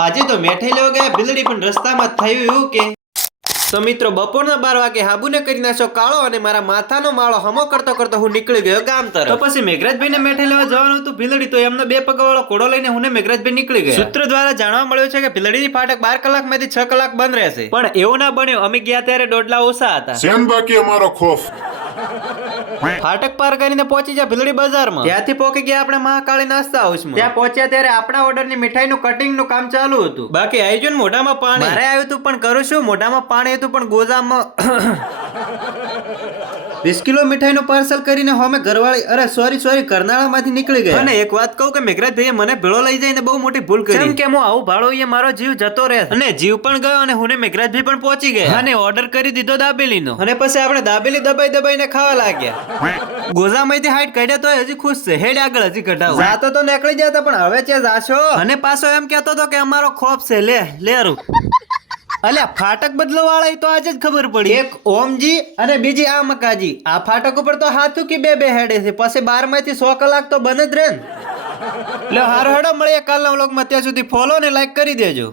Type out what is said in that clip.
આજે તો મેઠાઈ લેવા ગયા ભીલડી, પણ રસ્તામાં થયું એવું કે તો મિત્રો બપોરના 12 વાગે હાબુને કરી નાખ્યો કાળો અને મારા માથાનો માળો હમો કરતો કરતો હું નીકળી ગયો ગામ તરફ. તો પછી મેઘરાજભાઈને મેઠાઈ લેવા જવાનું હતું ભીલડી, તો એમનો 2 પગવાળો ઘોડો લઈને હું ને મેઘરાજભાઈ નીકળી ગયા. સૂત્રો દ્વારા જાણવા મળ્યું છે કે ભીલડીની ફાટક 12 કલાકમાંથી 6 કલાક બંધ રહેશે, પણ એવું ના બન્યું. અમે ગયા ત્યારે દોડલા ઓછા હતા. શેન બાકી અમારો ખોફ. ફાટક પાર કરીને પહોંચી ગયા ભીલડી બજારમાં. ત્યાંથી પહોંચી ગયા આપણે મહાકાળી નાસ્તા હાઉસમાં. ત્યાં પહોંચ્યા ત્યારે આપણા ઓર્ડરની મીઠાઈનું કટિંગનું કામ ચાલુ હતું. બાકી આયોજન મોઢામાં પાણી મારે આવ્યું હતું, પણ કરું શું, મોઢામાં પાણી હતું પણ ગોજામાં 20 કિલો મીઠાઈનું પાર્સલ કરીને હોમે ઘરવાળી સોરી કરનાળામાંથી નીકળી ગયા. અને એક વાત કહું કે મેઘરાજભાઈએ મને ભેળો લઈ જઈને બહુ મોટી ભૂલ કરી. કેમ કે હું આવું ભાડો એ મારો જીવ જતો રહે, અને જીવ પણ ગયો અને હું ને મેઘરાજભાઈ પણ પહોંચી ગયા અને ઓર્ડર કરી દીધો દાબેલીનો. અને પછી આપણે દાબેલી દબાઈને ખાવા લાગ્યા. ગોજામાંથી હાઈટ કાઢ્યા તો હજી ખુશ છે. હેડ આગળ હજી કઢાવ જાતો તો નીકળી જતા, પણ હવે છે જાશો. અને પાછો એમ કહેતો હતો કે અમારો ખોફ છે, લે અલ્યા ફાટક બદલો વાળા તો આજે જ ખબર પડી. એક ઓમજી અને બીજી આ મકાજી. આ ફાટક ઉપર તો હાથું કે બે હેડે છે, પછી 12 માંથી 100 કલાક તો બંધ જ રહે ને. લે હારો હેડો મળીએ કાલના વ્લોગમાં. ત્યાં સુધી ફોલો ને લાઈક કરી દેજો.